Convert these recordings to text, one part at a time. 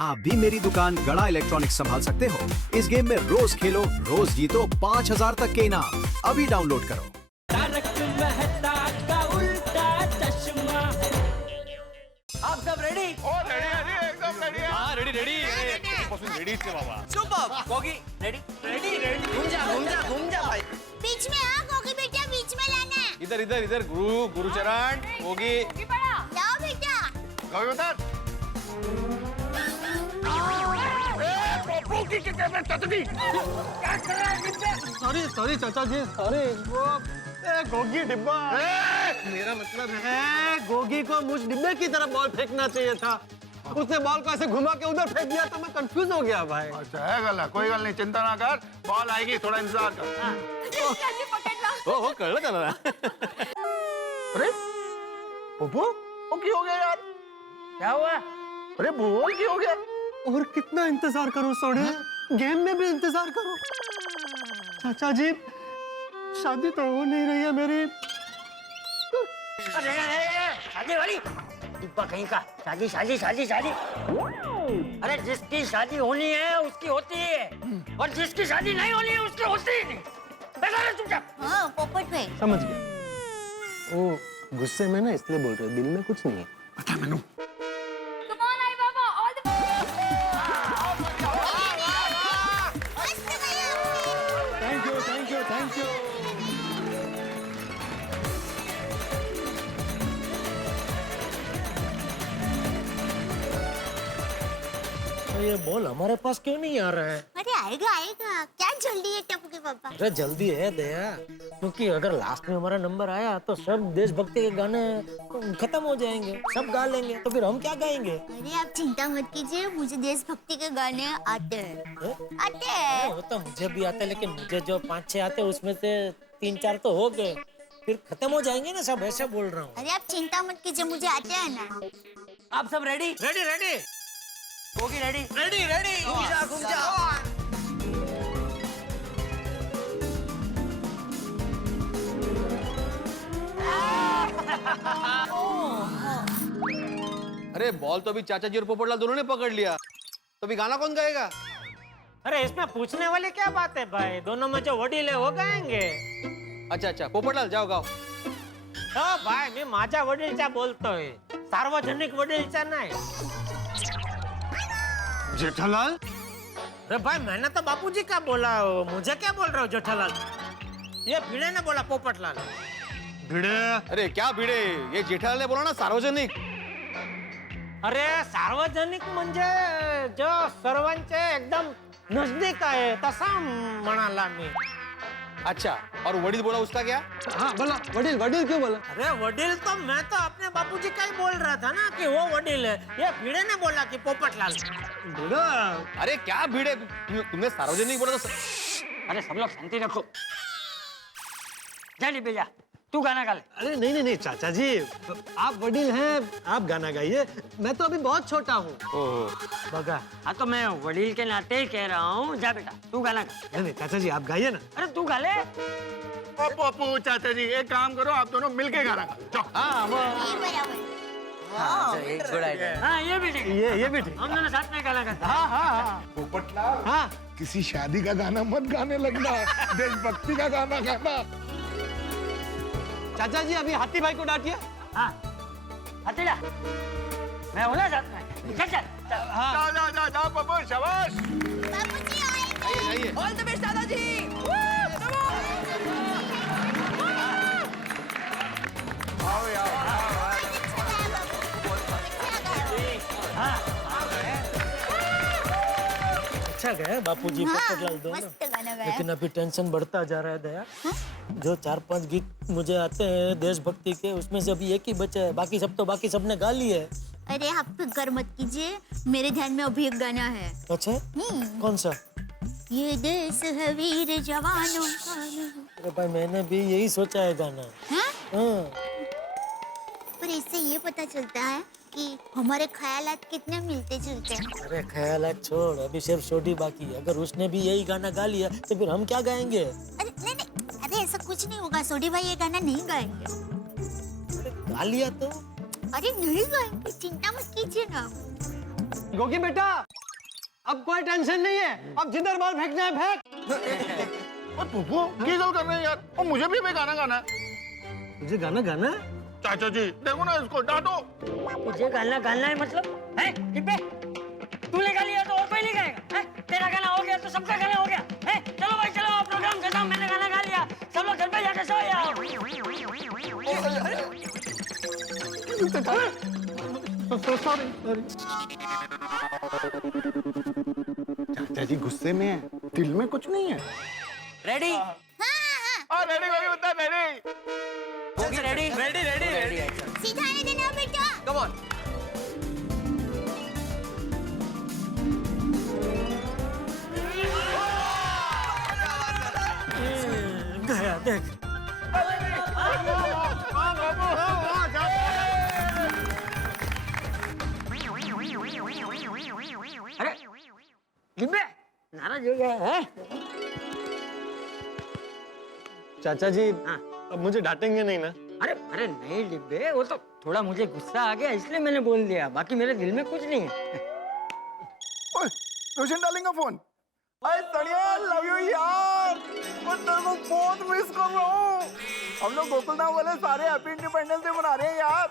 आप भी मेरी दुकान गड़ा इलेक्ट्रॉनिक्स संभाल सकते हो। इस गेम में रोज खेलो, रोज जीतो 5000 तक के इनाम। अभी डाउनलोड करो। तारक मेहता का उल्टा चश्मा। आप सब रेडी? रेडी एकदम रेडी है। हाँ रेडी रेडी से बाबा। Super Gogi ready ready ready. घूम जा भाई। बीच में आ गोगी बेटा, बीच में लाना है। इधर इधर इधर गुरुचरण होगी। लाओ बेटा। कभी बता। सॉरी चाचा जी, सॉरी। वो गोगी डिब्बा। मेरा मतलब है गोगी को मुझ डिब्बे की तरफ बॉल फेंकना चाहिए था। उसने बॉल को ऐसे घुमा के उधर फेंक दिया तो मैं कंफ्यूज हो गया भाई। अच्छा है गला, कोई गल नहीं, चिंता ना कर, बॉल आएगी, थोड़ा इंतजार कर। हो कळलं त्याला। अरे पप्पू, वो क्या हो गया यार? क्या हुआ? अरे बोल क्या हो गया? और कितना इंतजार करूं सोडे? गेम में भी इंतजार करूं। चाचा जी, शादी तो हो नहीं रही है मेरी। अरे शादी वाली डिब्बा कहीं का। शादी शादी शादी शादी। अरे जिसकी शादी होनी है उसकी होती है, और जिसकी शादी नहीं होनी है उसकी होती ही नहीं। बैठा रहे चुपचाप। हाँ पोपट भाई। समझ गया। वो गुस्से में ना इसलिए बोल रहे, दिल में कुछ नहीं है। पता है मैनू। Thank you. तो ये बॉल हमारे पास क्यों नहीं आ रहा है? अरे आएगा आएगा, क्या जल्दी है टप्पू के पापा। अरे जल्दी है दया, क्योंकि अगर लास्ट में हमारा नंबर आया तो सब देशभक्ति के गाने खत्म हो जाएंगे, सब गा लेंगे, तो फिर हम क्या गाएंगे? अरे आप चिंता मत कीजिए, मुझे देशभक्ति के गाने आते हैं। आते हैं। वो तो मुझे भी आता है, लेकिन मुझे जो 5-6 आते हैं उसमें से 3-4 तो हो गए, फिर खत्म हो जाएंगे ना सब, ऐसे बोल रहा हूँ। अरे आप चिंता मत कीजिए, मुझे आते हैं ना। आप सब रेडी? रेडी रेडी होगी। Ready ready ready. घूम जा। अरे बॉल तो अभी चाचा जी और पोपटलाल दोनों ने पकड़ लिया, तो अभी गाना कौन गाएगा? अरे इसमें पूछने वाली क्या बात है भाई, दोनों में जो वडील है वो गाएंगे। अच्छा पोपटलाल जाओ गाओ। हो भाई, मी माझ्या वडीलच्या बोलतोय, सार्वजनिक वडीलच्या नाही। जेठालाल, अरे भाई मैंने तो बापूजी का बोला, मुझे क्या बोल रहे हो जेठालाल? ये भिड़े ने बोला पोपटलाल। भिड़े। अरे क्या भिड़े, ये जेठालाल ने बोला ना सार्वजनिक। अरे सार्वजनिक म्हणजे जो सर्वांचे एकदम नजदीक आहे तसा म्हणाला मी। अच्छा, और वडील बोला उसका क्या? हाँ बोला, वडील क्यों बोला? अरे वडील तो मैं तो अपने बापूजी का ही बोल रहा था ना कि वो वडील है। ये भिड़े ने बोला कि पोपटलाल। भिड़ा। अरे क्या भिड़े, तुमने सार्वजनिक बोला तो। अरे सब लोग शांति रखो। जा बेजा, तू गाना गा ले। अरे नहीं चाचा जी, आप वडील हैं, आप गाना गाइए, मैं तो अभी बहुत छोटा हूँ। बगा, हाँ तो मैं वडील के नाते ही कह रहा हूँ, जा बेटा तू गाना गा। नहीं चाचा जी, आप गाइए ना। अरे तू गा ले। ओ पप्पू चाचा जी, एक काम करो, आप दोनों मिलके गाना गाओ। जाओ। हाँ ये बराबर। हाँ ये भी ठीक है। ये भी ठीक। हम दोनों साथ में गाना गाते। हाँ। पोपटलाल, हाँ। किसी शादी का गाना मत गाने लगना, देशभक्ति का गाना गाना। चाचा जी, अभी हाथी भाई को डांटिए। हाँ हतीला, मैं हूँ ना साथ में। चल जाओ पप्पू, शाबाश। बाबूजी आएंगे। ऑल द बेस्ट दादाजी। आओ यार। अच्छा गया बापूजी पोपटलाल दोनों, मस्त गाना गाया। लेकिन अभी टेंशन बढ़ता जा रहा है दया। जो 4-5 गीत मुझे आते हैं देशभक्ति के, उसमें से अभी एक ही बचा है, बाकी सबने गा लिए है। अरे आप फिक्र मत कीजिए, मेरे ध्यान में अभी एक गाना है। अच्छा कौन सा? ये देश है वीर जवानों का। अरे भाई मैंने भी यही सोचा है गाना। हाँ? हाँ। पर इससे ये पता चलता है कि हमारे ख्यालात कितने मिलते जुलते हैं। अरे ख्यालात छोड़, अभी सिर्फ छोटी बाकी है। अगर उसने भी यही गाना गा लिया तो फिर हम क्या गाएंगे? अरे नहीं, अरे ऐसा कुछ नहीं होगा, सोडी भाई ये गाना नहीं गाएंगे। अरे गा लिया तो? अरे नहीं गाएंगे, चिंता मत कीजिए ना। गोगी बेटा, अब कोई टेंशन नहीं है, अब जिधर बॉल फेंकना है फेंक। और पुप्पू की गल कर रहे हैं यार, और मुझे भी गाना गाना है। मुझे गाना गाना है? चाचा जी देखो ना इसको, डांटो। तुझे गाना गाना है मतलब है? डिब्बे तूने गा लिया तो और कोई नहीं गाएगा? तेरा गाना हो गया तो सबका गाना हो गया है? चलो भाई चलो, प्रोग्राम खत्म, मैंने गाना गा लिया, सब लोग घर पे जाके सो जाओ। चाचा जी गुस्से में है, दिल में कुछ नहीं है। रेडी? रेडी हो गई बता, ready ready ready ready ready. सीधा आने देना बेटा। Come on. गया देख। अरे डिब्बे नाराज हो गया है? चाचा जी हाँ। अब मुझे डांटेंगे नहीं ना? अरे अरे नहीं डिब्बे, वो तो थोड़ा मुझे गुस्सा आ गया इसलिए मैंने बोल दिया, बाकी मेरे दिल में कुछ नहीं है। ओए, रोशन डार्लिंग का फोन। अरे सनिया लव यू यार, मैं तेरे को बहुत मिस कर रहा हूँ। हम लोग गोकुलधाम वाले सारे हैप्पी इंडिपेंडेंस डे मना रहे हैं यार।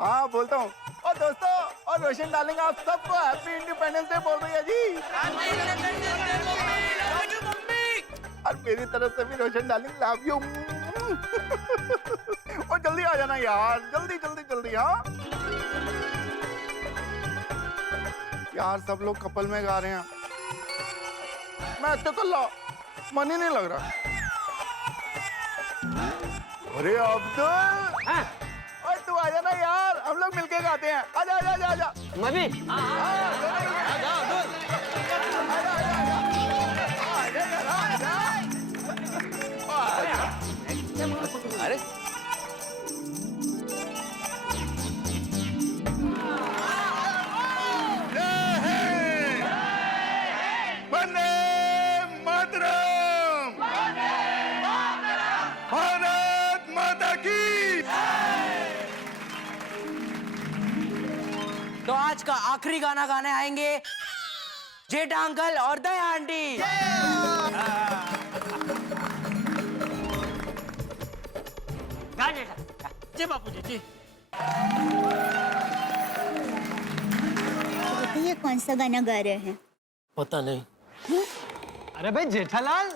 हाँ बोलता हूँ। और दोस्तों और रोशन डार्लिंग आप सबको हैप्पी इंडिपेंडेंस डे बोल रही है जी। और मेरी तरफ से भी रोशन डार्लिंग लव यू। और जल्दी आ जाना यार, जल्दी जल्दी जल्दी। हाँ यार सब लोग कपल में गा रहे हैं, मैं तो कल मन ही नहीं लग रहा। अरे अब्दुल, और तू आ जाना यार, हम लोग मिलके गाते हैं। आजा आजा आजा आजा। मैं भी। अरे वंदे मातरम, भारत माता की। तो आज का आखिरी गाना गाने आएंगे जेठा अंकल और दया आंटी। गा जेठा। जी बापू जी जी। तो ये कौन सा गाना गा रहे हैं? पता नहीं। अरे भाई जेठालाल,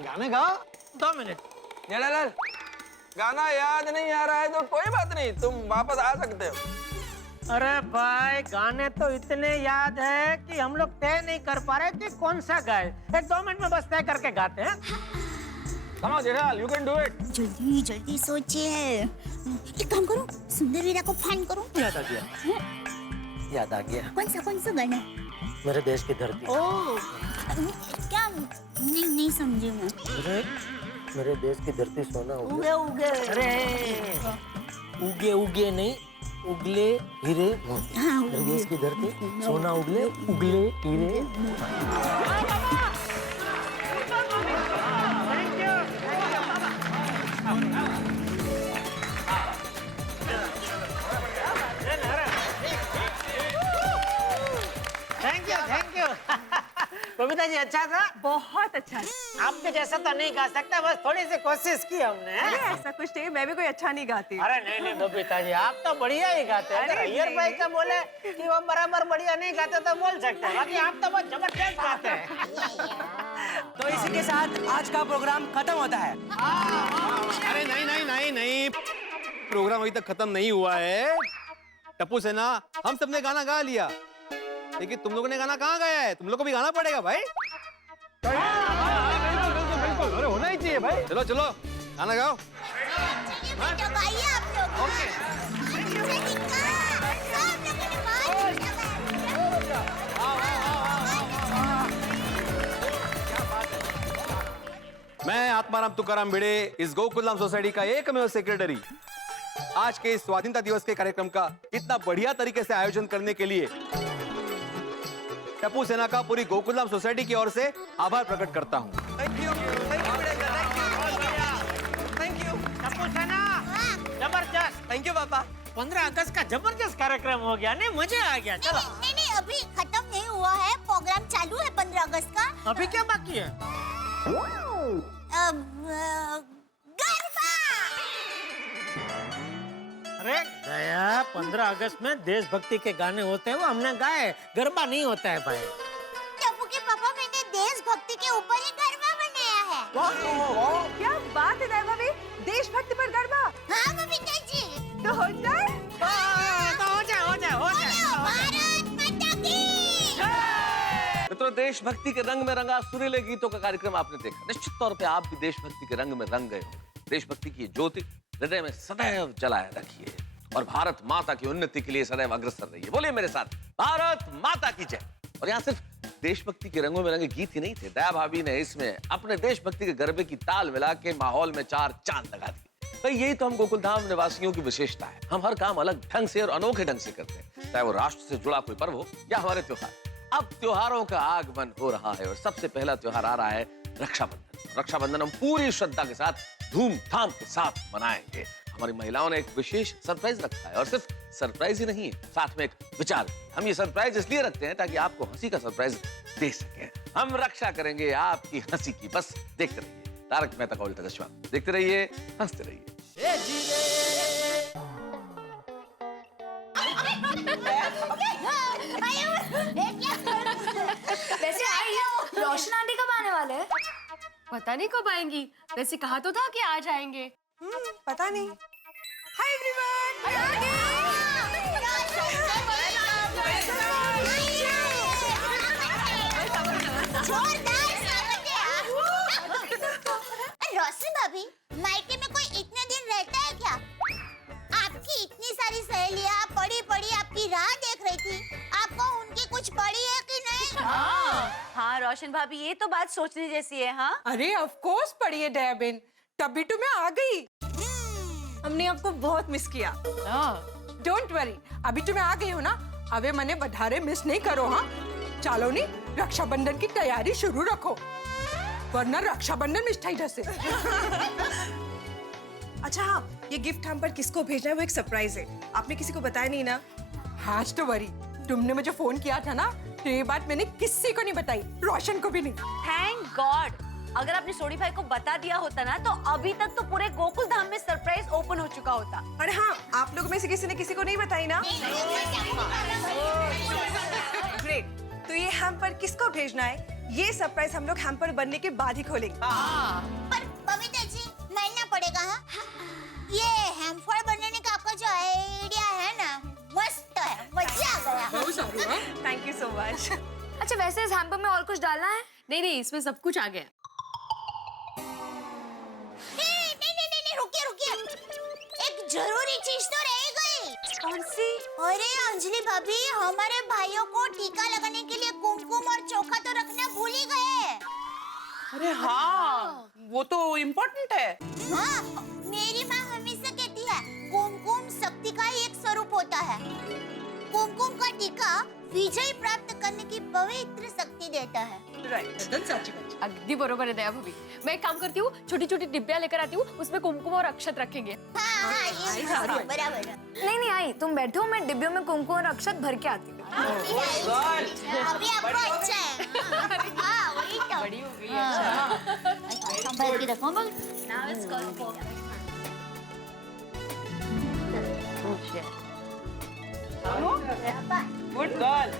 गाना गाओ। 2 मिनट। जेठालाल, गाना याद नहीं आ रहा है तो कोई बात नहीं, तुम वापस आ सकते हो। अरे भाई गाने तो इतने याद है कि हम लोग तय नहीं कर पा रहे कि कौन सा गाए। 2 मिनट में बस तय करके गाते हैं। Come on Jethalal, you can do it. जल्दी जल्दी सोचिए। एक काम करो, सुंदर वीरा को फोन करो। याद आ गया, याद आ गया। कौन सा गाना? मेरे देश की धरती। ओह क्या? नहीं समझी मैं। मेरे देश की धरती सोना उगे उगे। अरे उगे उगे नहीं, उगले हीरे मोती। हाँ, मेरे देश की धरती सोना उगले उगले हीरे। Thank you. बबीता जी अच्छा था? बहुत अच्छा। आपके जैसा तो नहीं गा सकता, बस थोड़ी सी कोशिश की हमने। अरे ऐसा कुछ नहीं, मैं भी कोई अच्छा नहीं गाती। अरे नहीं बबीता जी, आप तो बढ़िया ही गाते हैं। अरे अय्यर नहीं, भाई नहीं। का बोले कि वो बराबर बढ़िया नहीं गाते तो बोल सकते हैं, बाकी आप तो बहुत जबरदस्त गाते हैं। तो इसी के साथ आज का प्रोग्राम खत्म होता है। अरे नहीं नहीं नहीं नहीं, प्रोग्राम अभी तक खत्म नहीं हुआ है। टप्पू सेना, हम सबने गाना गा लिया, लेकिन तुम लोगों ने गाना कहाँ गाया है? तुम लोग को भी गाना पड़ेगा भाई। बिल्कुल, अरे होना ही चाहिए भाई। चलो चलो गाना गाओ। चलिए बेटा गाइए आप लोग। ओके। मैं आत्माराम तुकाराम भिड़े, इस गोकुलधाम सोसाइटी का एकमेव सेक्रेटरी, आज के इस स्वाधीनता दिवस के कार्यक्रम का इतना बढ़िया तरीके से आयोजन करने के लिए टप्पू सेना का पूरी गोकुलधाम सोसाइटी की ओर से आभार प्रकट करता हूँ। थैंक यू टप्पू सेना जबरदस्त। थैंक यू पापा। 15 अगस्त का जबरदस्त कार्यक्रम हो गया, नहीं मजा आ गया। चलो नहीं अभी खत्म नहीं हुआ है, अभी क्या बाकी है? गरबा। अरे दया, 15 अगस्त में देशभक्ति के गाने होते हैं, वो हमने गाए। गरबा नहीं होता है भाई। टप्पू के पापा, मैंने देशभक्ति के ऊपर ही गरबा बनाया है। क्या बात है दया भाभी, देशभक्ति पर गरबा। हाँ बबीता जी। तो हो जाए। तो हो जाए। भारत माता की। मित्रों, देशभक्ति के रंग में रंगा सुरीले गीतों का कार्यक्रम आपने देखा। निश्चित तौर पे आप भी देशभक्ति के रंग में रंग गए होंगे। देशभक्ति की ज्योति हृदय में सदैव जलाए रखिए और भारत माता की उन्नति के लिए सदैव अग्रसर रहिए। बोलिए मेरे साथ, भारत माता की जय। और यहाँ सिर्फ देशभक्ति के रंगों में रंगे गीत ही नहीं थे, दया भाभी ने इसमें अपने देशभक्ति के गरबे की ताल मिला के माहौल में 4 चांद लगा दिए। तो यही तो हम गोकुलधाम निवासियों की विशेषता है। हम हर काम अलग ढंग से और अनोखे ढंग से करते हैं, चाहे वो राष्ट्र से जुड़ा कोई पर्व हो या हमारे त्योहार। अब त्योहारों का आगमन हो रहा है और सबसे पहला त्योहार आ रहा है रक्षाबंधन। रक्षाबंधन हम पूरी श्रद्धा के साथ, धूमधाम के साथ मनाएंगे। हमारी महिलाओं ने एक विशेष सरप्राइज रखा है और सिर्फ सरप्राइज ही नहीं है, साथ में एक विचार। हम ये सरप्राइज इसलिए रखते हैं ताकि आपको हंसी का सरप्राइज दे सकें। हम रक्षा करेंगे आपकी हंसी की, बस देखते रहिए तारक मेहता का उल्टा चश्मा। देखते रहिए, हंसते रहिए। वैसे आई रोशन आंटी कब आने वाले हैं? पता नहीं कब आएंगी, वैसे कहा तो था कि आ जाएंगे। पता नहीं। Hi everyone. रोशन भाभी, मायके में कोई इतने दिन रहता है क्या? आपकी इतनी सारी सहेलियां पड़ी पड़ी आपकी राह देख रही थी, आपको उनकी कुछ पड़ी है कि नहीं? हाँ रोशन भाभी, ये तो बात सोचने जैसी है। हाँ अरे ऑफ कोर्स पड़ी है दयाबेन, तभी तो मैं आ गई। हमने आपको बहुत मिस किया। डोंट वरी, अभी तो मैं आ गई हूँ ना, अबे मने बधारे मिस नहीं करो। हाँ चलो नी, रक्षाबंधन की तैयारी शुरू रखो, वरना रक्षाबंधन मिस थाई जैसे। अच्छा हाँ, ये गिफ्ट हम पर किसको भेजना है वो एक सरप्राइज है, आपने किसी को बताया नहीं ना? हाँ तो वरी, तुमने मुझे फोन किया था ना, तो ये बात मैंने किसी को नहीं बताई, रोशन को भी नहीं। थैंक गॉड, अगर आपने सोनी भाई को बता दिया होता ना तो अभी तक तो पूरे गोकुल धाम में सरप्राइज ओपन हो चुका होता। अरे हाँ, आप लोगों में से किसी ने किसी को नहीं बताई ना? ग्रेट, तो ये हैम्पर किसको भेजना है? ये सरप्राइज हम लोग हैम्पर बनने के बाद ही खोलेंगे। पर बबीता जी, मानना पड़ेगा। हाँ, ये हैम्पर बनाने का आपका जो आइडिया है ना, मस्त है, मजा आ गया। Thank you so much. अच्छा वैसे इस हैम्पर में और कुछ डालना है? नहीं, इसमें सब कुछ आ गया। नहीं, रुकिए, एक जरूरी चीज तो रह गई। कौन सी? अरे अंजलि भाभी, हमारे भाइयों को टीका लगाने के लिए कुमकुम और चोखा तो रखना भूल ही गए। अरे हाँ, वो तो इम्पोर्टेंट है। हाँ, मेरी माँ हमेशा कहती है कुमकुम शक्ति का ही एक स्वरूप होता है। कुमकुम का टीका विजय प्राप्त करने की पवित्र शक्ति देता है। राइट, अगदी बरोबर है दया भाभी। मैं एक काम करती हूँ, छोटी छोटी डिब्बियां लेकर आती हूँ, उसमें कुमकुम और अक्षत रखेंगे। हाँ, ये बराबर है। नहीं आई, तुम बैठो, मैं डिब्बियों में कुमकुम और अक्षत भर के आती हूँ। अभी आपको अच्छा है। हाँ, वही तो। बड़ी हो गई है। संभाल के रखो। Good girl.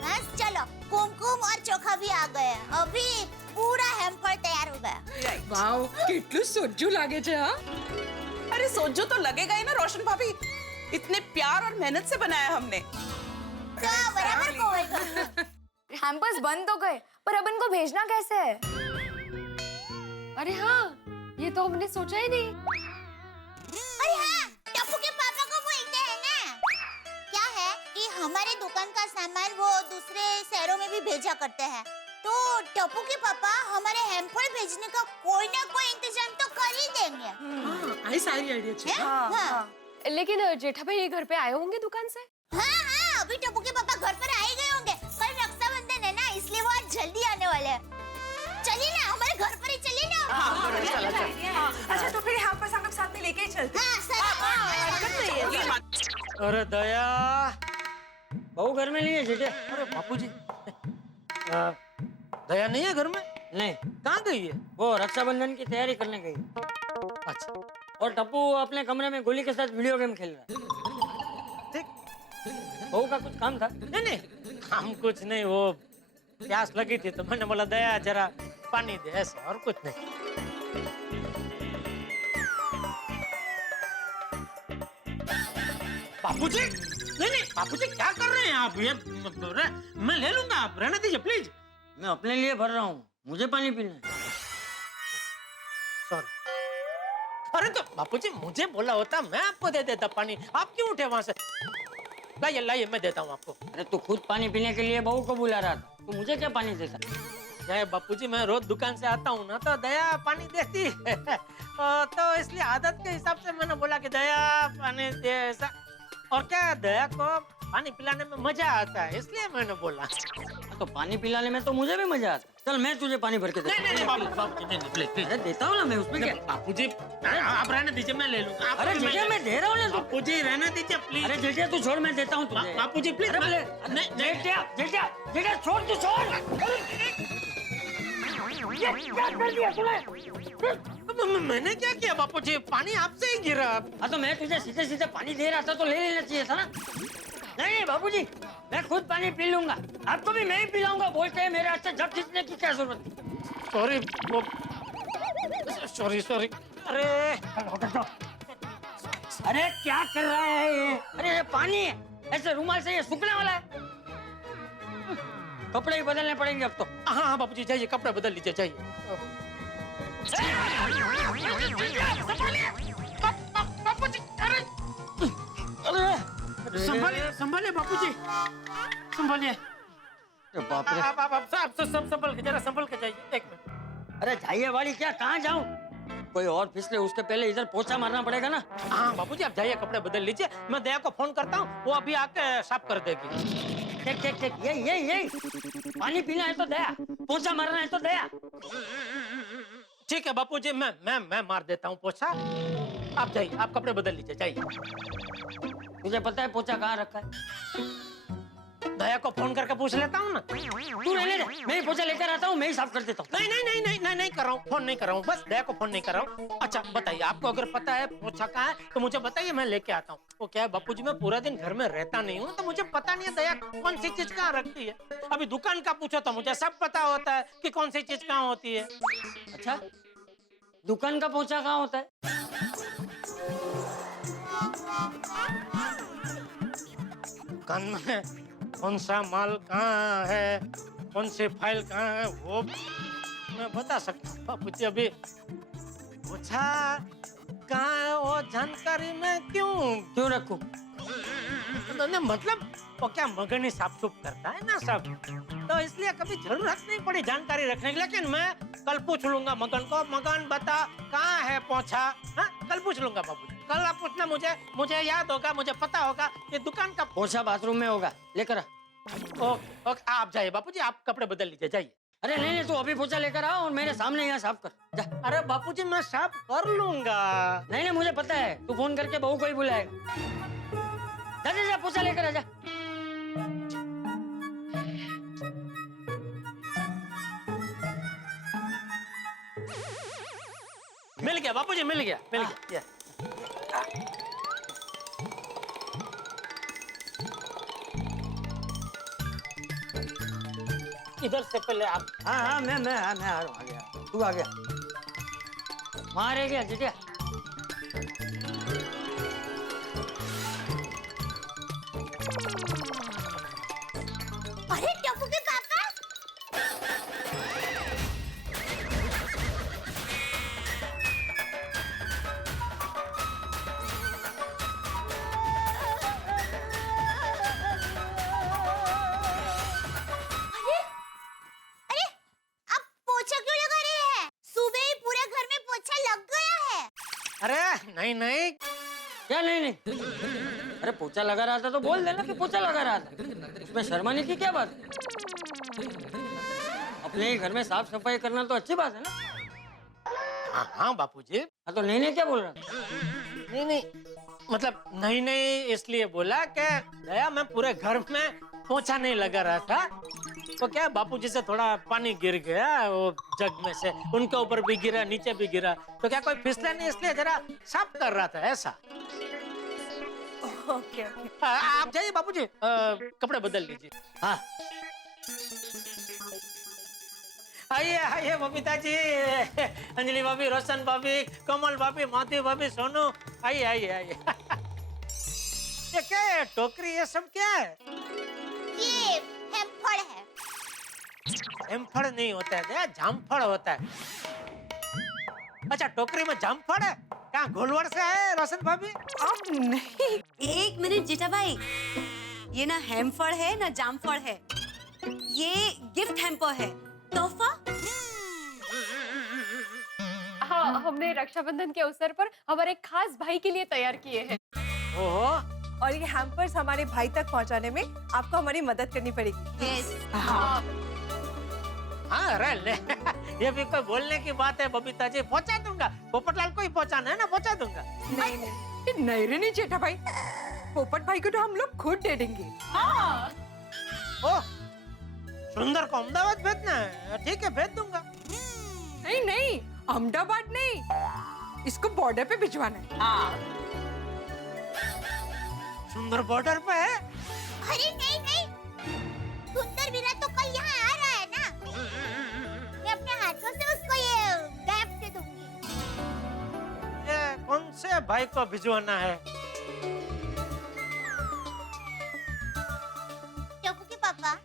बस चलो, कुमकुम और चोखा भी आ गए। अभी पूरा हैम्पर तैयार हो गया। वाओ, कितलू सोजू लागे छे। हाँ अरे सोचो तो लगेगा ही ना रोशन भाभी, इतने प्यार और मेहनत से बनाया हमने। तो बराबर को होगा। हैम्पर्स बन तो गए, पर अब इनको भेजना कैसे है? अरे हाँ, ये तो हमने सोचा ही नहीं। अरे हाँ, टप्पू के पापा को बोलते हैं ना। क्या है कि हमारे दुकान का सामान वो दूसरे शहरों में भी भेजा करते हैं, तो टप्पू के पापा हमारे हैम्पर भेजने का कोई ना कोई इंतजाम तो कर ही देंगे। आई सारी आइडिया छे। हाँ, लेकिन जेठा भाई घर पे आए होंगे दुकान से? हाँ, अभी टप्पू के पापा घर पर आ ही गए होंगे। कल रक्षाबंधन है ना, इसलिए वो आज जल्दी आने वाले हैं। चलिए ना, हमारे घर पर ही चलिए ना। अच्छा तो फिर हैम्पर हम लोग साथ में लेके ही चलते। हाँ, सर। अरे दया, बहू घर में नहीं है जेठे। अरे बापूजी, दया नहीं है घर में? नहीं, कहाँ गई है? वो रक्षाबंधन की तैयारी करने गई। अच्छा और टप्पू अपने कमरे में गोली के साथ वीडियो गेम खेल रहा है। ठीक। बहू का कुछ काम था? नहीं नहीं, हम कुछ नहीं, वो प्यास लगी थी तो मैंने बोला दया जरा पानी दे, ऐसे और कुछ नहीं। बापूजी, नहीं नहीं बापूजी क्या कर रहे हैं आप? ये मैं ले लूंगा, आप रहने दीजिए प्लीज। मैं अपने लिए भर रहा हूँ, मुझे पानी पीना है। सॉरी। अरे तो बापूजी मुझे बोला होता, मैं आपको दे देता पानी, आप क्यों उठे वहां से? लाइए लाइए, मैं देता हूँ आपको। अरे तू खुद पानी पीने के लिए बहू को बुला रहा था, तो मुझे क्या पानी देता? जय बापूजी, मैं रोज दुकान से आता हूँ ना तो दया पानी देती है तो इसलिए आदत के हिसाब से मैंने बोला कि दया पानी दे, ऐसा। और क्या दया को पानी पिलाने में मजा आता है, इसलिए मैंने बोला। तो पानी पिलाने में तो मुझे भी मजा आता। चल मैं तुझे पानी भर के देता हूँ। नहीं बापूजी, नहीं प्लीज प्लीज। अरे देता हूँ ना मैं, उसमें क्या? बापूजी आप रहने दीजिए, मैं ले लूंगा। अरे जीजा मैं दे रहा हूँ ना। बापूजी रहने दीजिए प्लीज। अरे जीजा तू छोड़, मैं देता हूँ तुझे। बापूजी प्लीज। जीजा जीजा जीजा छोड़, तू छोड़। क्या कर दिया तूने? मैंने क्या किया बापूजी? पानी आपसे ही गिरा। हाँ तो मैं तुझे सीधे सीधे पानी दे रहा था तो ले लेना चाहिए था ना। नहीं बाबूजी, मैं खुद पानी पी लूंगा, आपको भी मैं ही पिलाऊंगा। बोलते हैं मेरे हाथ से जब खींचने की क्या जरूरत थी? Sorry sorry. अरे अरे क्या कर रहा है ये? अरे ये पानी है, ऐसे रुमाल से ये सूखने वाला है। कपड़े ही बदलने पड़ेंगे अब तो। हाँ हाँ बापूजी जाइए, कपड़े बदल लीजिए, जाइए। संभालिए संभालिए बापूजी, संभालिए। बाप रे। आप सब संभल के, जरा संभल के जाइए। एक मिनट। अरे जाइए वाली, क्या कहाँ जाऊँ? कोई और फिसले उसके पहले इधर पोछा मारना पड़ेगा ना। हाँ बापूजी आप जाइए, कपड़े बदल लीजिए, मैं दया को फोन करता हूँ, वो अभी आके साफ कर देगी। ठीक ठीक ठीक, यही पानी पीना है तो दया, पोछा मारना है तो दया। ठीक है बापूजी, मैं मार देता हूँ पोछा। आप जाइए, आप कपड़े बदल लीजिए, जाइए। तुझे पता है पोछा कहाँ रखा है? दया को फोन करके पूछ लेता हूँ ना। तू रहने दे, मैं ही पोछा लेकर आता हूँ, मैं ही साफ कर देता हूँ। नहीं कर रहा हूँ, फोन नहीं कर रहा हूँ, बस दया को फोन नहीं कर रहा हूँ। अच्छा बताइए, आपको अगर पता है पोछा कहाँ है तो मुझे बताइए, मैं लेके आता हूँ। वो क्या है बापूजी, मैं पूरा दिन घर में रहता नहीं हूँ तो मुझे पता नहीं है दया कौन सी चीज कहाँ रखती है। अभी दुकान का पूछो तो मुझे सब पता होता है कि कौन सी चीज कहाँ होती है। अच्छा, दुकान का पोछा कहाँ होता है? दुकान में कौन सा माल कहाँ है, कौन सी फाइल कहाँ है, वो मैं बता सकता हूँ बापूजी। अभी पोछा कहाँ है वो जानकारी मैं क्यों रखूं? मतलब वो क्या मगन ही साफ सुफ करता है ना सब, तो इसलिए कभी जरूरत नहीं पड़ी जानकारी रखने की। लेकिन मैं कल पूछ लूंगा मगन को, मगन बता कहाँ है पोछा। हाँ कल पूछ लूंगा बाबूजी, कल आप पूछना, मुझे याद होगा, मुझे पता होगा ये दुकान का पोछा बाथरूम में होगा, लेकर आ। ओके आप जाइए बापूजी, आप कपड़े बदल लीजिए, जाइए। अरे नहीं तू अभी पोछा लेकर आ और मेरे सामने यहाँ साफ कर जा। अरे बापूजी मैं साफ कर लूंगा। नहीं मुझे पता है, तू फोन करके बहू को ही बुलाएगा। जा पोछा लेकर आ जा। मिल गया बापूजी, मिल गया। इधर से पहले आप। हाँ मैं आ रहा हूँ, आ गया। तू आ गया, वहाँ रह गया जिटिया। अरे टप्पू के पापा, अरे आप पोछा क्यों लगा रहे हैं? सुबह ही पूरे घर में पोछा लग गया है। अरे नहीं क्या नहीं? अरे पोछा लगा रहा था तो बोल देना कि पोछा लगा रहा था, उसमें शर्माने की क्या बात है? अपने ही घर में साफ सफाई करना तो अच्छी बात है ना। हाँ बापूजी। हाँ तो नहीं क्या बोल रहा? नहीं मतलब नहीं इसलिए बोला कि दया मैं पूरे घर में पोछा नहीं लगा रहा था, वो क्या है, बापूजी से थोड़ा पानी गिर गया वो जग में से, उनके ऊपर भी गिरा, नीचे भी गिरा, तो क्या कोई फिसले नहीं, इसलिए जरा साफ कर रहा था ऐसा। Okay okay. आप जाइए बापूजी, कपड़े बदल लीजिए। हाँ आइए आइए बबीता जी, अंजलि भाभी, रोशन भाभी, कमल भाभी, माधवी भाभी, सोनू, आइए आइए आइए। ये क्या है, टोकरी ये सब क्या है? ये हेमफड़ है। हेमफड़ नहीं होता है, जामफड़ होता है। अच्छा टोकरी में जामफड़ है, क्या घोलवड़ से है रोशन भाभी? अब नहीं। एक मिनट जेठा भाई, ये ना हेमफड़ है ना जामफड़ है, ये गिफ्ट हैम्पर है, तोहफा। हाँ, हमने रक्षाबंधन के अवसर पर हमारे खास भाई के लिए तैयार किए हैं। ओहो, और ये हैम्पर्स हमारे भाई तक पहुंचाने में आपको हमारी मदद करनी पड़ेगी। यस। हाँ, हाँ अरे ले, ये भी कोई बोलने की बात है बबीता जी, पहुंचा दूंगा, पोपटलाल को ही पहुंचाना है ना, पहुंचा दूंगा। नहीं नहीं, नहीं रे नहीं जेठा भाई, पोपट भाई को तो हम लोग खुद दे देंगे। हाँ। ओ, सुंदर को अहमदाबाद भेजना है, ठीक है भेज दूंगा। नहीं नहीं, अहमदाबाद नहीं, इसको बॉर्डर पे भिजवाना है। हाँ। सुंदर बॉर्डर पे है। अरे नहीं नहीं, सुंदर वीरा तो कल यहाँ आ रहा है ना, मैं अपने हाथों से उसको ये गिफ्ट दूंगी। ये कौन से भाई को भिजवाना है? टप्पू के पापा,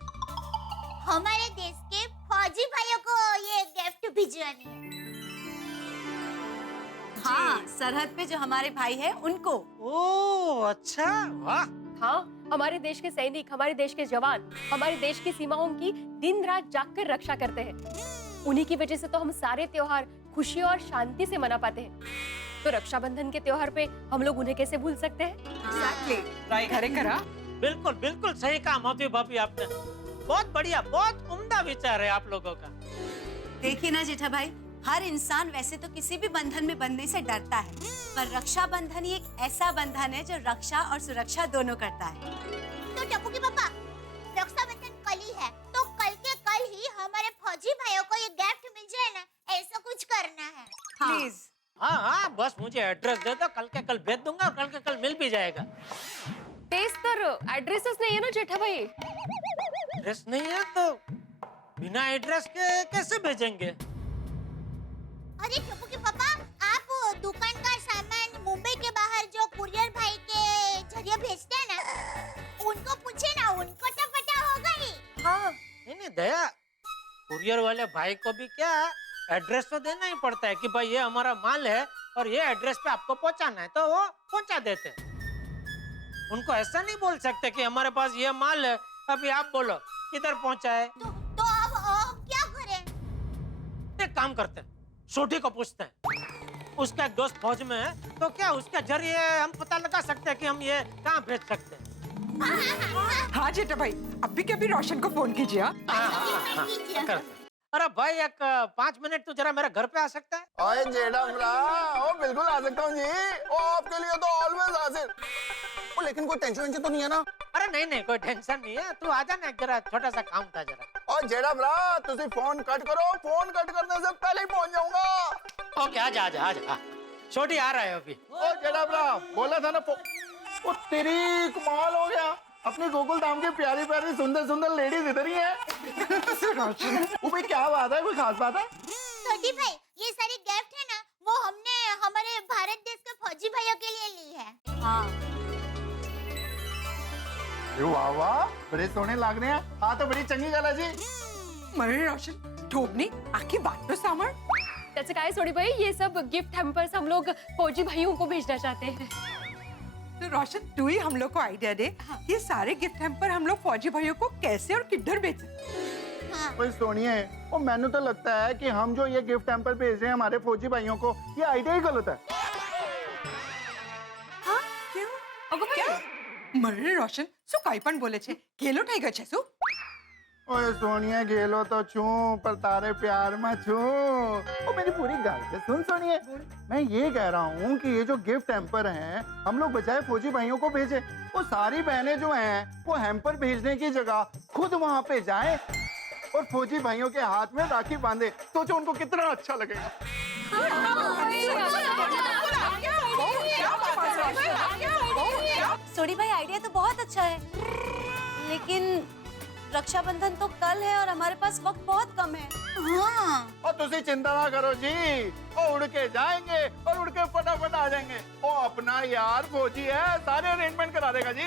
हमारे देश के फौजी भाइयों को ये गिफ्ट भिजवानी है। हाँ, सरहद पे जो हमारे भाई है उनको। ओह अच्छा, वाह। हाँ, हमारे देश के सैनिक, हमारे देश के जवान, हमारे देश की सीमाओं की दिन रात जागकर रक्षा करते हैं। उन्हीं की वजह से तो हम सारे त्योहार खुशी और शांति से मना पाते हैं। तो रक्षाबंधन के त्योहार पे हम लोग उन्हें कैसे भूल सकते हैं? Exactly, right. खरे करा। बिल्कुल बिल्कुल सही कहा माधवी भाभी आपने, बहुत बढ़िया, बहुत उम्दा विचार है आप लोगों का। देखिए ना जेठा भाई, हर इंसान वैसे तो किसी भी बंधन में बंधने से डरता है, पर रक्षाबंधन ही एक ऐसा बंधन है जो रक्षा और सुरक्षा दोनों करता है। तो टप्पू के पापा, रक्षाबंधन कल ही है, तो कल के कल ही हमारे फौजी भाइयों को ये गिफ्ट मिल जाए ना, ऐसा कुछ करना है। प्लीज। हाँ हाँ, बस मुझे एड्रेस दे दो, कल के कल भेज दूंगा और कल के कल मिल भी जाएगा। तेज तर एड्रेसेस नहीं है ना जेठा भाई? एड्रेस नहीं है तो बिना एड्रेस के कैसे भेजेंगे? अरे टप्पू के पापा, आप दुकान का सामान मुंबई के बाहर जो कुरियर भाई के जरिए भेजते हैं ना, उनको पूछे ना, उनको तो पता होगा ही। हाँ। नहीं दया, कुरियर वाले भाई को भी क्या एड्रेस तो देना ही पड़ता है कि भाई ये हमारा माल है और ये एड्रेस पे आपको पहुंचाना है, तो वो पहुंचा देते हैं। उनको ऐसा नहीं बोल सकते कि हमारे पास ये माल है, अभी आप बोलो किधर पहुंचा है। तो अब क्या करें? एक काम करते हैं, सोटी को पूछते हैं, उसका एक दोस्त फौज में है, तो क्या उसके जरिए हम पता लगा सकते हैं कि हम ये कहाँ भेज सकते हैं। हाँ जेठा भाई, अभी के अभी रोशन को फोन कीजिए। करते हैं। अरे भाई एक 5 मिनट तो जरा मेरे घर पे आ सकता है? ओए जेठा भरा, ओ बिल्कुल आ सकता हूँ जी, ओ आपके लिए तो ऑलवेज हाजिर। ओ लेकिन कोई टेंशन तो नहीं है ना? अरे नहीं नहीं, कोई टेंशन नहीं है, तू आजा ना, जरा छोटा सा काम था जरा। और जेठा भरा, तुसी फोन कट करो, फोन कट करने से पहले ही पहुंच जाऊंगा। ओके, आजा आजा आजा, छोटी आ रहा है अभी। ओ जेठा भरा, बोला था ना ओ तेरी कमाल हो गया, अपनी गोकुल धाम की प्यारी प्यारी सुंदर सुंदर लेडीज इधर ही है। ओ भाई क्या बात है, कोई खास बात है? छोटी भाई, ये सारी गिफ्ट है ना, वो हमने हमारे भारत देश के फौजी भाइयों के लिए ली है। हाँ। वाह वाह, बड़े सोने लग रहे हैं। हाँ तो बड़ी चंगी गल है जी। मरे रोशन, ठोकनी आखिर बात तो सामर। त्याचं काय सोडी भाई, ये सब गिफ्ट हैम्पर्स हम लोग फौजी भाइयों को भेजना चाहते हैं। तो रोशन, तू ही हम लोग को आइडिया दे, ये सारे गिफ्ट हैम्पर हम लोग फौजी भाइयों को कैसे और किधर भेजें? भाई सोनिए, वो मैंने तो लगता है कि हम जो ये गिफ्ट हैम्पर भेज रहे हैं हमारे फौजी भाइयों को, ये आइडिया ही गलत है। हाँ क्यों? अगो क्या? मरे रोशन, सु काई पण बोले छे, गेलो થઈ ગયો છે સુ? ओए सोनिया, गेलो तो छू पर तारे प्यार में छू। ओ मेरी पूरी गल से सुन सोनिए, मैं ये कह रहा हूँ कि ये जो गिफ्ट हैम्पर हैं, हम लोग बजाय फौजी भाइयों को भेजे, वो सारी बहनें जो हैं वो हैम्पर भेजने की जगह खुद वहाँ पे जाएं और फौजी भाइयों के हाथ में राखी बांधे, सोचो उनको कितना अच्छा लगेगा। सोडी भाई आइडिया तो बहुत अच्छा है, लेकिन रक्षाबंधन तो कल है और हमारे पास वक्त बहुत कम है। हाँ और तुसी चिंता ना करो जी, वो उड़ के जाएंगे और उड़ के फटाफट आ जाएंगे। वो अपना यार फौजी है, सारे अरेंजमेंट करा देगा जी।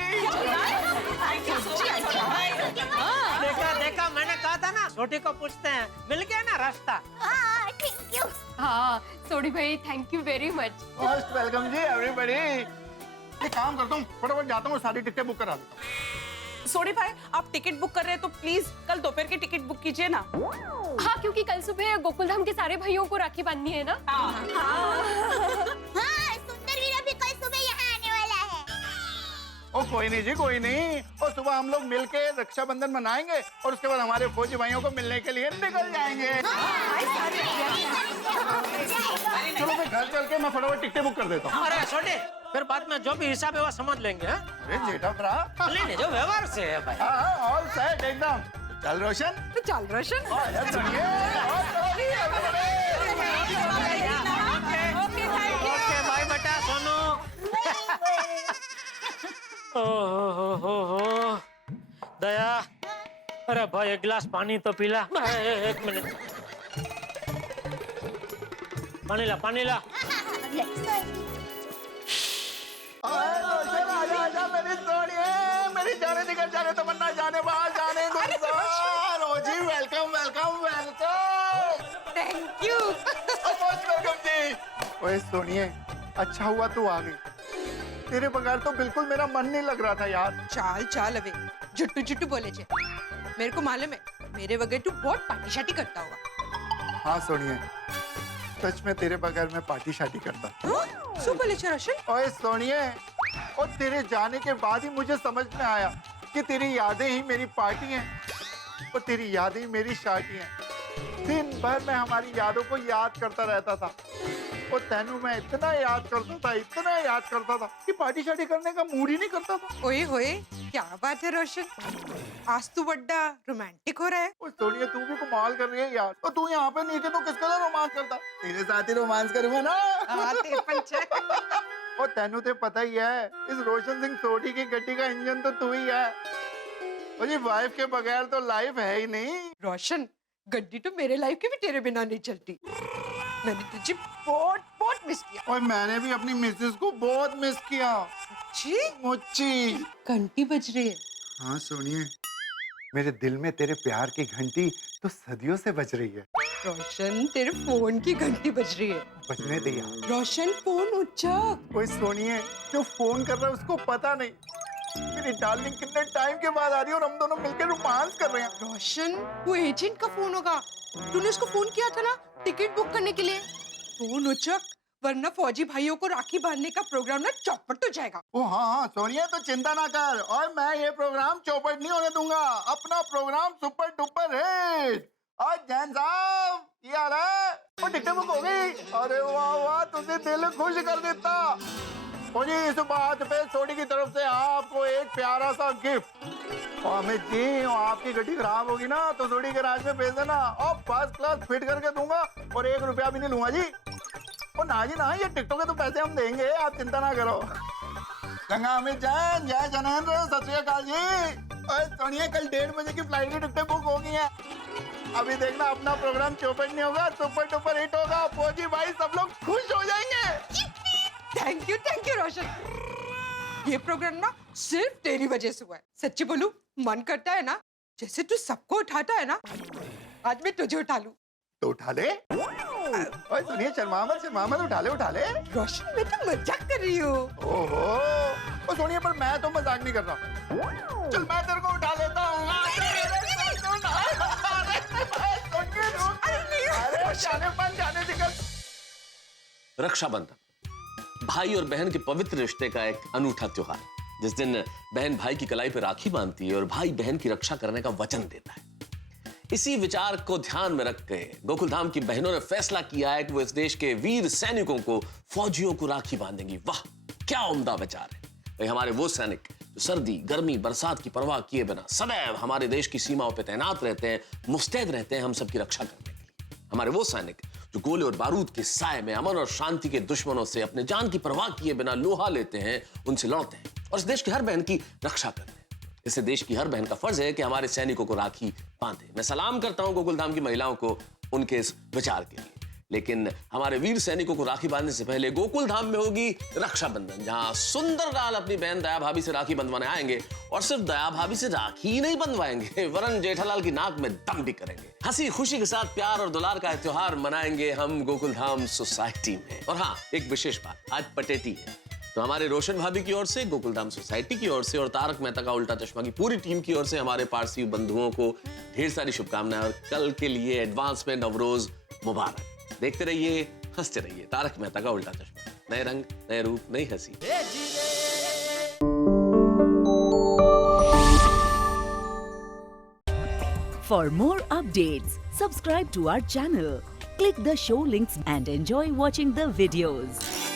देखा देखा, मैंने कहा था ना, छोटी को पूछते हैं, मिल गया ना रास्ता। हाँ थैंक यू। हाँ सोडी भाई thank you very much. Most welcome ji everybody. एक काम करता हूँ, फटाफट जाता हूँ, सारी टिकटें बुक करा देता हूँ। सोडी भाई, आप टिकट बुक कर रहे हैं तो प्लीज कल दोपहर की टिकट बुक कीजिए ना। हाँ क्योंकि कल सुबह गोकुलधाम के सारे भाइयों को राखी बांधनी है ना। हाँ सुंदर वीरा भी कल सुबह यहाँ आने वाला है। ओ कोई नहीं जी, कोई नहीं। और सुबह हम लोग मिलके रक्षाबंधन मनाएंगे और उसके बाद हमारे फौजी भाइयों को मिलने के लिए निकल जाएंगे। चलो मैं घर चल के मैं फटाफट टिकटें बुक कर देता हूँ। अरे छोटे, फिर बाद में जो भी हिसाब है वो समझ लेंगे। अरे जेठा भरा, लेने जो व्यवहार से है भाई। हाँ ऑल सेट एकदम। चल रोशन, तो चल रोशन। ओके बाय बेटा सोनू। हो दया, अरे भाई एक गिलास पानी तो पीला। एक मिनट, पानी ला पानी ला। रोशन आजा आजा मेरी सोनिए, मेरी जाने निकल जाने तमन्ना, जाने बाहर जाने Gulzar. Rosie welcome welcome welcome. Thank you. Most welcome जी। ओए सोनिए, अच्छा हुआ तू आ गई, तेरे बगैर तो बिल्कुल मेरा मन नहीं लग रहा था यार। चाल चाल अबे, जुट्टू जुट्टू बोले छे। मेरे को मालूम है, मेरे बगैर तू बहुत पार्टी शाटी करता होगा। हाँ सोनिए, सच में तेरे बगैर मैं पार्टी शाटी करता। सो बोले छे रोशन। ओए सोनिए, और तेरे जाने के बाद ही मुझे समझ में आया कि तेरी यादें ही मेरी पार्टी हैं और तेरी यादें ही मेरी शाटी हैं। दिन भर मैं हमारी यादों को याद करता रहता था और तेनू मैं इतना याद करता था कि पार्टी शाटी करने का मूड ही नहीं करता था। ओए होए, क्या बात है रोशन, आज तू बड्डा रोमांटिक हो रहा है। और सोनिया तू भी कमाल कर रही है यार, और तू यहाँ पे नीचे तो किसका रोमांस करता, तेरे साथ ही रोमांस करूंगा ना। और तेनू तो पता ही है, इस रोशन सिंह सोडी की गड्डी का इंजन तो तू ही है। और ये वाइफ के बगैर तो लाइफ है ही नहीं। रोशन, गड्डी तो मेरे लाइफ की भी तेरे बिना नहीं चलती। मैंने तुझे बहुत बहुत मिस किया। और मैंने भी अपनी मिसेस को बहुत मिस किया। मुच्ची घंटी बज रही है। हाँ सुनिए, मेरे दिल में तेरे प्यार की घंटी तो सदियों से बज रही है। रोशन, तेरे फोन की घंटी बज रही है। बजने दे यार। रोशन, फोन उचक। कोई सुनिए, जो फोन कर रहा है उसको पता नहीं मेरी डार्लिंग कितने टाइम के बाद आ रही है और हम दोनों मिलकर रोमांस कर रहे हैं। रोशन, वो एजेंट का फोन होगा। तूने उसको फोन किया था ना टिकट बुक करने के लिए। फोन उचक, वरना फौजी भाइयों को राखी बांधने का प्रोग्राम ना चौपट हो जाएगा। ओ हाँ सोनिया, तो चिंता ना कर, और मैं ये प्रोग्राम चौपट नहीं होने दूंगा। अपना प्रोग्राम सुपर डुपर हिट। आज जैन साहब ये आ रहा है और टिकट बुक हो गई। अरे वाह वाह, तुझे दिल खुश कर देता। और जी इस बात पे सोडी की तरफ से आपको एक प्यारा सा गिफ्ट। और अमित जी, आपकी गड्डी खराब होगी ना तो सोडी गैराज में भेज देना और फर्स्ट क्लास फिट करके दूंगा और 1 रुपया भी नहीं लूंगा जी। और ना जी ना, ये टिकटों के तो पैसे हम देंगे, आप चिंता ना करो। गंगा अमित जैन, जय जनेंद्र, सत श्री अकाल जी। और सुनिए, कल 1:30 बजे की फ्लाइट की टिकटें बुक हो गई हैं। अभी देखना अपना प्रोग्राम चौपट नहीं होगा, सुपर डुपर हिट होगा। फौजी भाई सब लोग खुश हो जाएंगे। थैंक यू रोशन। ये प्रोग्राम ना सिर्फ तेरी वजह से हुआ है। सच्ची बोलूं, मन करता है ना, जैसे तू सबको उठाता है ना, आज मैं तुझे उठा लूं। तो उठा ले। ओए सुनिए, शर्मा मत, उठा ले। रोशन, मैं तो मजाक कर रही हूँ। ओहो, ओ सुनिए, पर मैं तो मजाक नहीं कर रहा। चल मैं तेरे को उठा लेता हूँ। जाने निकल। रक्षाबंधन भाई और बहन के पवित्र रिश्ते का एक अनूठा त्योहार, जिस दिन बहन भाई की कलाई पर राखी बांधती है और भाई बहन की रक्षा करने का वचन देता है। इसी विचार को ध्यान में रख के गोकुलधाम की बहनों ने फैसला किया है कि वो इस देश के वीर सैनिकों को, फौजियों को राखी बांधेंगी। वाह क्या उम्दा विचार है। भाई हमारे वो सैनिक जो सर्दी, गर्मी, बरसात की परवाह किए बिना सदैव हमारे देश की सीमाओं पर तैनात रहते हैं, मुस्तैद रहते हैं हम सबकी रक्षा करने के लिए। हमारे वो सैनिक जो गोले और बारूद के साए में अमन और शांति के दुश्मनों से अपने जान की परवाह किए बिना लोहा लेते हैं, उनसे लड़ते हैं और इस देश की हर बहन की रक्षा करते हैं। इससे देश की हर बहन का फर्ज है कि हमारे सैनिकों को राखी बांधे। मैं सलाम करता हूं गोकुलधाम की महिलाओं को उनके इस विचार के लिए। लेकिन हमारे वीर सैनिकों को राखी बांधने से पहले गोकुलधाम में होगी रक्षाबंधन, जहां सुंदर लाल अपनी बहन दया भाभी से राखी बंधवाने आएंगे और सिर्फ दया भाभी से राखी ही नहीं बंधवाएंगे, वरन जेठालाल की नाक में दम भी करेंगे। हंसी खुशी के साथ प्यार और दुलार का त्योहार मनाएंगे हम गोकुलधाम सोसाइटी में। और हाँ, एक विशेष बात, आज पटेटी है, तो हमारे रोशन भाभी की ओर से, गोकुलधाम सोसाइटी की ओर से और तारक मेहता का उल्टा चश्मा की पूरी टीम की ओर से हमारे पारसी बंधुओं को ढेर सारी शुभकामनाएं और कल के लिए एडवांस में नवरोज मुबारक। देखते रहिए, हंसते रहिए। तारक मेहता का उल्टा चश्मा, नए रंग, नए रूप, नई हंसी। For more updates, subscribe to our channel, click the show links and enjoy watching the videos.